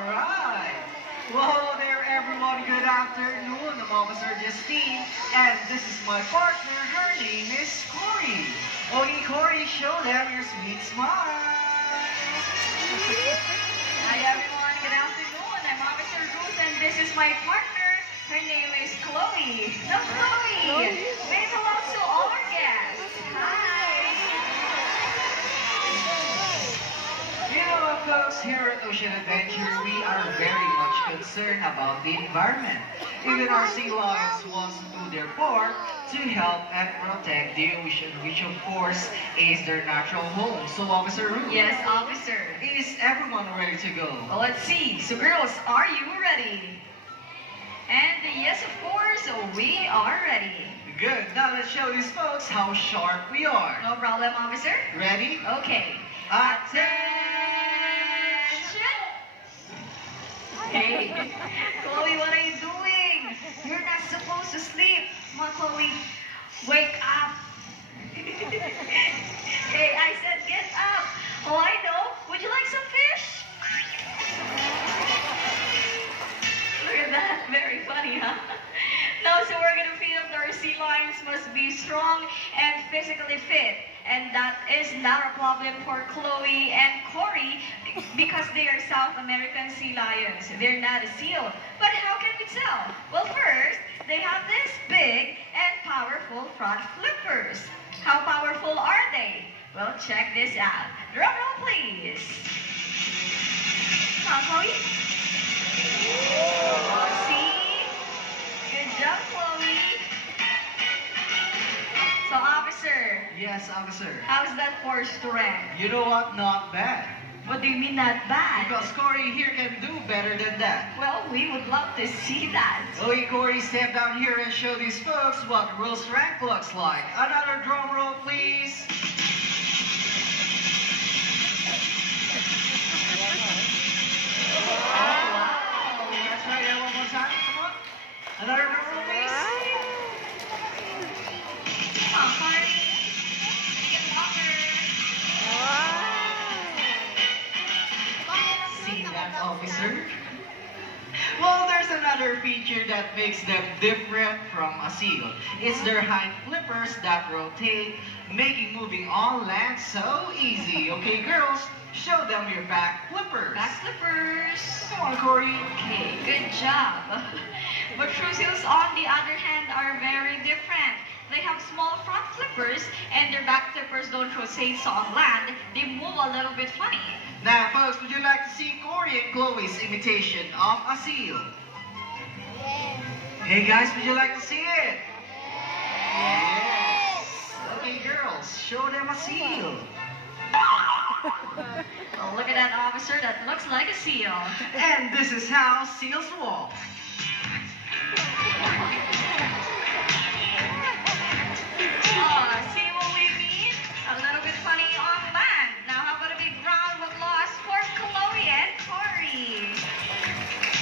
Alright. Well, hello there everyone. Good afternoon. I'm Officer Justine and this is my partner. Her name is Corey. Okay, Corey, show them your sweet smile. Hi everyone, good afternoon. I'm Officer Ruth and this is my partner. Her name is Chloe. So Chloe, wave hello to all our guests. Hi. You know, folks, here at Ocean Adventure, we are very much concerned about the environment. Even our sea lions want to do their part to help and protect the ocean, which of course is their natural home. So, Officer Ruth. Yes, officer. Is everyone ready to go? Well, let's see. So girls, are you ready? And yes, of course, we are ready. Good. Now let's show these folks how sharp we are. No problem, officer. Ready? Okay. Attention! Hey, Chloe, what are you doing? You're not supposed to sleep. Come on, Chloe. Wake up. Hey, I said get up. Oh, I know. Would you like some fish? Look at that. Very funny, huh? Now, so we're going to feel that our sea lions must be strong and physically fit. And that is not a problem for Chloe and Corey because they are South American sea lions. They're not a seal. But how can we tell? Well, first, they have this big and powerful front flippers. How powerful are they? Well, check this out. Drum roll, please. Come on, Chloe. See? Good job, Chloe. So, officer. Yes, officer. How's that for strength? You know what? Not bad. What do you mean not bad? Because Corey here can do better than that. Well, we would love to see that. Okay, Corey, step down here and show these folks what real strength looks like. Another drum roll, please. Oh, wow. Let's try that one more time. Come on. Another drum roll, please. Come on, Corey. Get longer. See that, officer? Well, there's another feature that makes them different from a seal. It's their hind flippers that rotate, making moving on land so easy. Okay, girls, show them your back flippers. Back flippers. Come on, Corey. Okay, good job. But true seals, on the other hand, are very different. They have small front flippers, and their back flippers don't rotate so on land. They move a little bit funny. Now, folks, would you like to see Corey and Chloe's imitation of a seal? Yes. Hey, guys, would you like to see it? Yes. Okay, girls, show them a seal. Oh, look at that, officer. That looks like a seal. And this is how seals walk. Oh, see what we mean? A little bit funny on land. Now, how about a big round of applause for Chloe and Corey?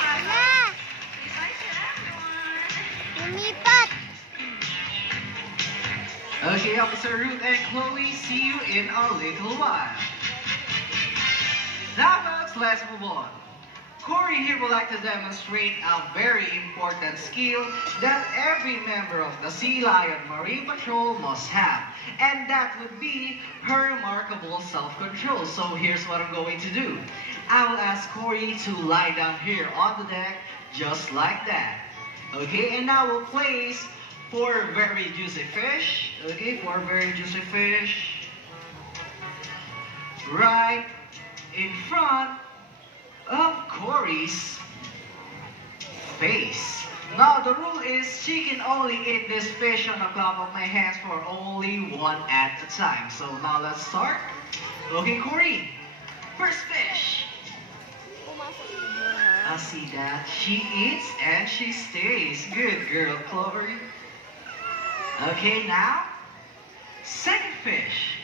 Mama, Say bye to everyone. lumipat. Okay, Officer Ruth and Chloe, see you in a little while. Now, folks, let's move on. Corey here would like to demonstrate a very important skill that every member of the Sea Lion Marine Patrol must have. And that would be her remarkable self-control. So here's what I'm going to do. I will ask Corey to lie down here on the deck, just like that. Okay, and now we'll place 4 very juicy fish. Okay, 4 very juicy fish. Right in front of Corey's face. Now the rule is she can only eat this fish on the top of my hands for only 1 at a time. So now let's start. Okay, Corey, first fish. I see that. She eats and she stays. Good girl, Corey. Okay, now, second fish.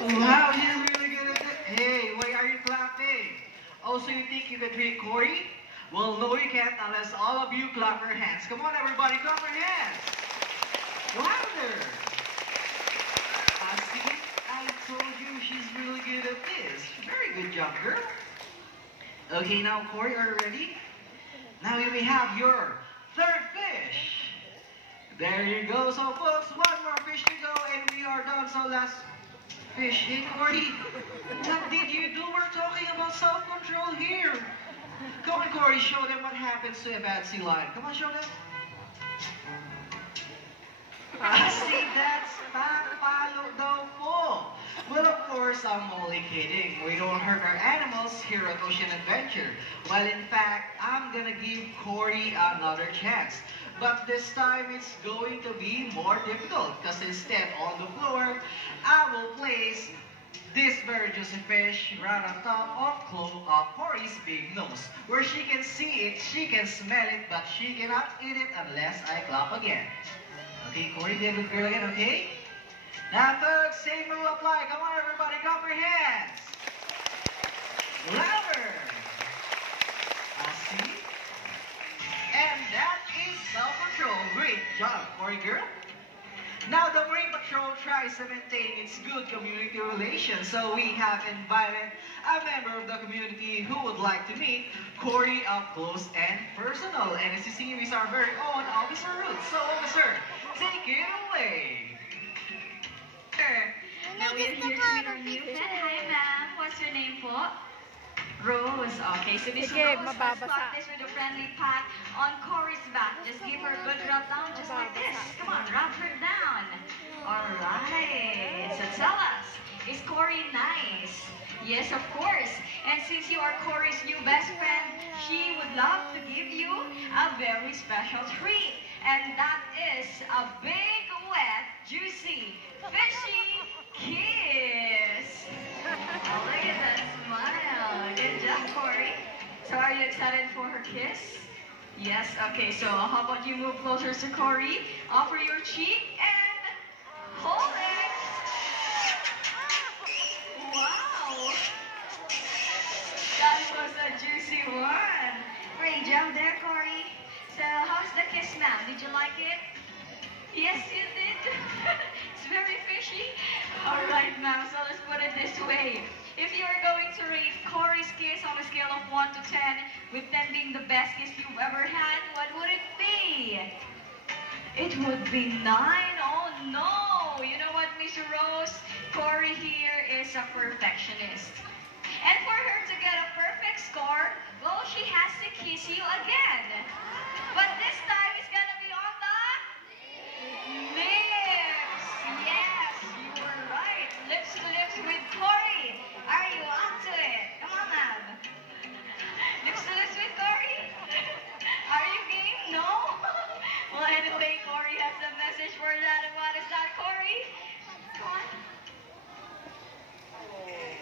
Wow, you're really good at it. Hey, why are you clapping? Oh, so you think you can trick Corey? Well, no, you can't unless all of you clap your hands. Come on, everybody, clap your hands. Louder. I see. I told you she's really good at this. Very good job, girl. Okay, now Corey, are you ready? Now you may have your third fish. There you go. So folks, one more fish to go and we are done. So last fish. Hey Corey, what did you do? We're talking about self-control here. Come on Corey, show them what happens to a bad sea lion. Come on, show them. See, that's follow the fall. Well, of course, I'm only kidding. We don't hurt our animals here at Ocean Adventure. Well, in fact, I'm gonna give Corey another chance. But this time, it's going to be more difficult because instead, on the floor, I will place this very juicy fish right on top of Corey's big nose. Where she can see it, she can smell it, but she cannot eat it unless I clap again. Okay, Corey, be a good girl again, okay? Now, folks, same rule apply. Come on, everybody, clap your hands. Louder. I see. And that is self-control. Great job, Corey girl. Now, the Marine Patrol tries to maintain its good community relations, so we have invited a member of the community who would like to meet Corey up close and personal. And as you see, is our very own Officer Ruth. So, Officer, take it away. Sure. Now we're here to meet our new pet. Hi, ma'am. What's your name po? Rose. Okay, so this Sige, Rose, let's mababasa. slap this with a friendly pat on Corey's back. Just give her a good rub down, just like this. Come on, rub her down. Alright, so tell us, is Corey nice? Yes, of course. And since you are Corey's new best friend, she would love to give you a very special treat. And that is a big, wet, juicy, fishy kiss. Oh, look at that smile. Good job, Corey. So are you excited for her kiss? Yes, okay. So how about you move closer to Corey, offer your cheek, and hold it. Wow. That was a juicy one. Great job there, Corey. So how's the kiss, ma'am? Did you like it? Yes, you did. It's very fishy. All right, ma'am. So let's put it this way. If you are going to rate Corey's kiss on a scale of 1 to 10, with 10 being the best kiss you've ever had, what would it be? It would be 9. Oh no! You know what, Miss Rose? Corey here is a perfectionist. And for her to get a perfect score, well, she has to kiss you again. But this time, it's gonna be on the lips. Yes, you were right. Lips to lips with Corey. Are you up to it? Come on, ma'am. Lips to lips with Corey. Are you game? No? Well, anyway, Corey has a message for that. And what is that, Corey? Come on.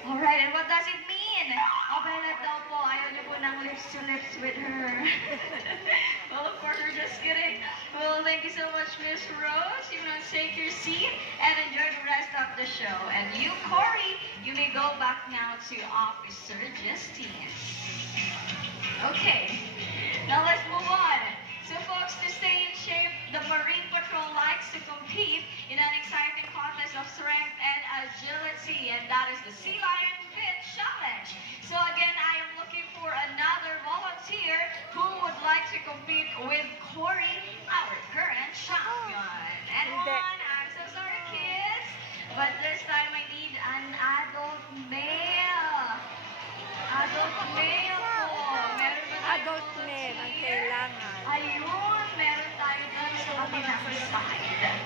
Alright, and what does it mean? Abelet daw po, ayaw niyo po ng lips to lips with her. Well, of course, we're just kidding. Well, thank you so much, Miss Rose. You can take your seat and enjoy the rest of the show. And you, Corey, you may go back now to Officer Justine. Okay, now let's move on. So folks, to stay in shape, the Marine Patrol likes to compete in an exciting contest of strength and agility, and that is the Sea Lion Fit Challenge. So again, I am looking for another volunteer who would like to compete with Corey, our current champion. And one, I'm so sorry kids, but this time I need an adult male. Adult male po. Meron ba tayo Adult men ang kailangan. Ayun, meron tayo doon sa kabilang side.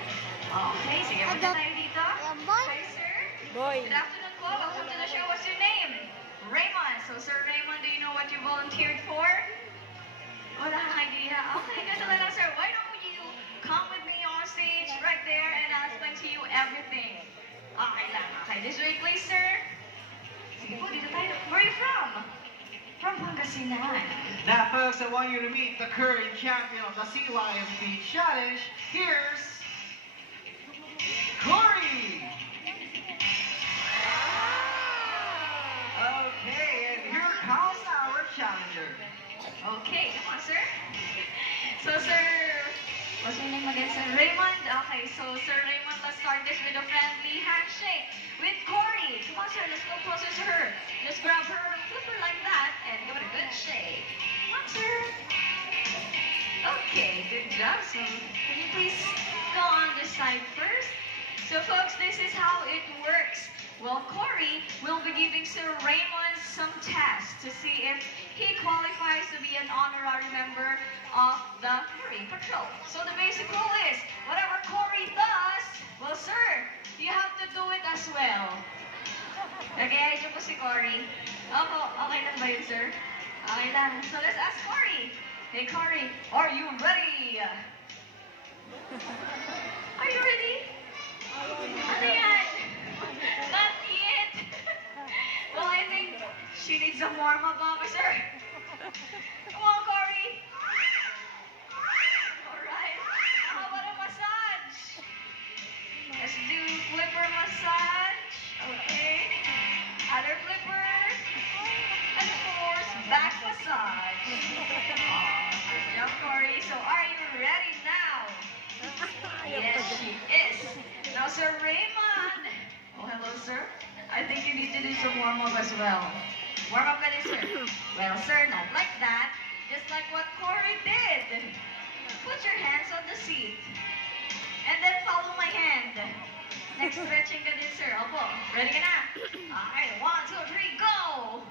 Okay, sige, punta tayo dito. Boy. Hi, sir. Boy. Good afternoon po. Welcome to the show. What's your name? Raymond. So, Sir Raymond, do you know what you volunteered for? Wala kang idea. Okay, ganito na lang, sir. Why don't you come with me on stage right there and I'll explain to you everything. Okay lang. Okay, this way, please, sir. Sige po, dito tayo. Where are you from? From Pangasinan. Now, folks, I want you to meet the current champion of the Sea Lion Beach Challenge. Here's Corey. Okay, and here comes our challenger. Okay, come on, sir. So, sir, what's your name again, sir? Raymond? Okay, so, Sir Raymond, let's start this with a friendly handshake with Corey. Come on, sir, let's go closer to her. Just grab her, flip her like that, and give it a good Corey will be giving Sir Raymond some tests to see if he qualifies to be an honorary member of the Marine Patrol. So the basic rule is, whatever Corey does, well, sir, you have to do it as well. Okay, ito po si Corey. Opo, okay lang ba yun, sir? Okay lang. So let's ask Corey. Hey, Corey, are you ready? Are you ready? Ano yan? Not yet. Well, I think she needs a warm-up, officer. Come on, Corey. Alright. How about a massage? Let's do flipper massage. Okay. Other flipper. And of course, back massage. Good job, Corey. So are you ready now? Yes, she is. Now, Sir Raymond. Oh, hello, sir. I think you need to do some warm-up as well. Warm-up ka din, sir. Well, sir, not like that. Just like what Corey did. Put your hands on the seat. And then follow my hand. Next stretching ka din, sir. Opo. Ready ka na? Okay, 1, 2, 3, go!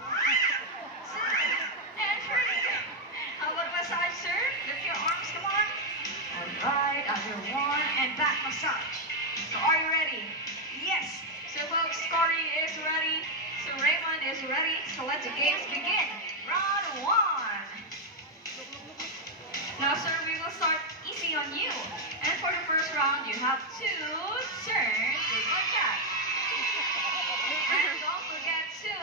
Sir, and 3. How about massage, sir? Lift your arms, come on. Alright, other one, and back massage. So are you ready? Yes. So folks, Corey is ready. So Raymond is ready. So let the games begin. Round 1. Now, sir, we will start easy on you. And for the first round, you have 2 turns with one tap. And don't forget to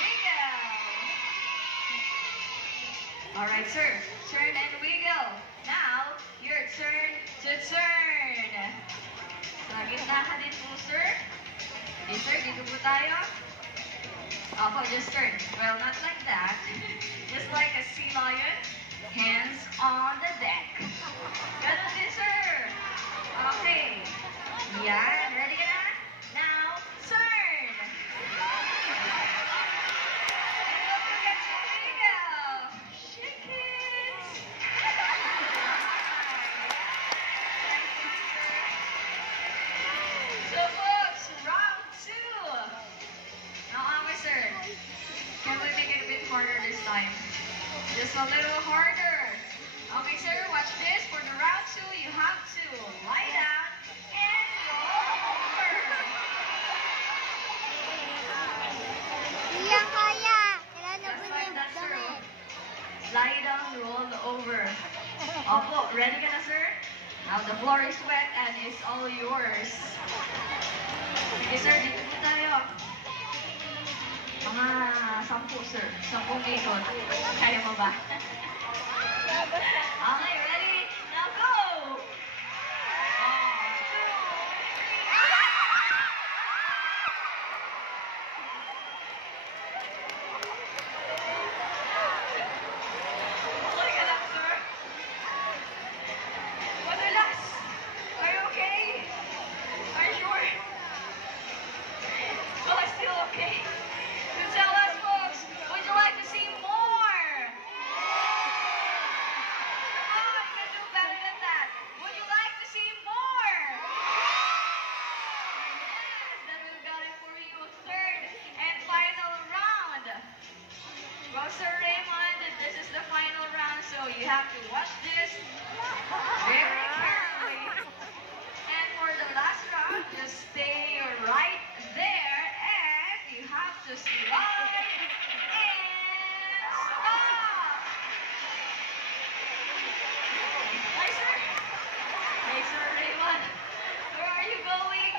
wiggle. Alright, sir. Turn and wiggle. Now, your turn to turn. Sa gitna ka din po, sir. Okay, sir, dito po tayo. Opo, just turn. Well, not like that. Just like a sea lion. Hands on the deck. Ganun din, sir. Okay. Yan. Ready ka na? Now, turn. And don't forget to wiggle. Shake it. So, folks, round 2. Now, officer, can we make it a bit harder this time? Just a little harder. Okay, sir, watch this. For the round 2, you have to lie down and roll over. Iya kaya. Kailangan Just mo like yung that, sir. damit. Lie down, roll over. Opo, ready ka na, sir? Now the floor is wet and it's all yours. Okay, sir, dito po tayo. Mga 10, sir. 10 ikot. Kaya mo ba? Okay, ready? Now go! 1, 2, 3. Tuloy ka lang, sir. Madulas. Are you okay? Are you sure? Well, I'm still okay. So tell us, folks, would you like to see more? Come on, you can do better than that. Would you like to see more? Yes, then we've got it for you. Third and final round. Well, Sir Raymond, this is the final round, so you have to watch this very carefully. And for the last round, just stay right there, and you have to slide and stop. Hi, sir. Hey, Sir Raymond. Where are you going?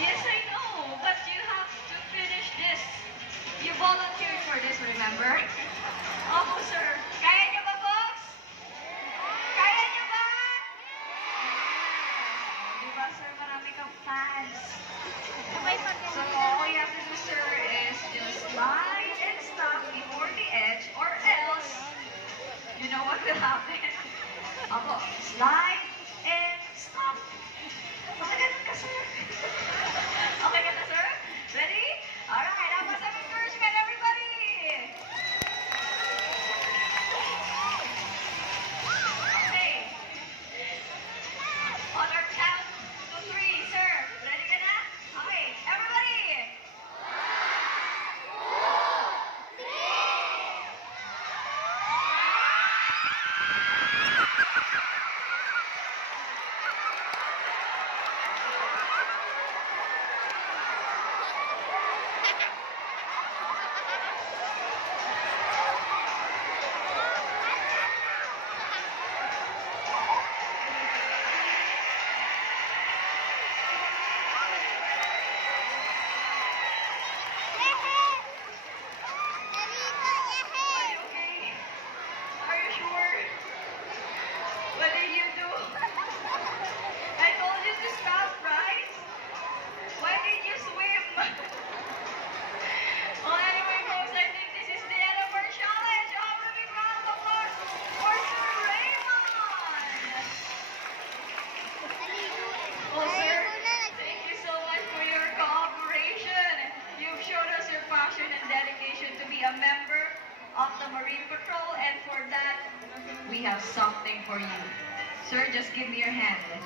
Yes, I know, but you have to finish this. You volunteered for this, remember? Opo, sir. Kaya niyo ba, folks? Kaya niyo ba? Di ba, sir, marami kang Are you okay? Are you sure? What did you do? I told you to stop, right? Why did you swim? Well, anyway, folks, I think this is the end of our challenge. Have a big round of applause for Sir Raymond. Oh, sir, thank you so much for your cooperation. You've shown us your passion and dedication to be a member of the Marine Patrol, and for that, we have something for you. Sir, just give me your hand.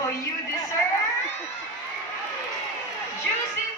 Oh, you deserve juicy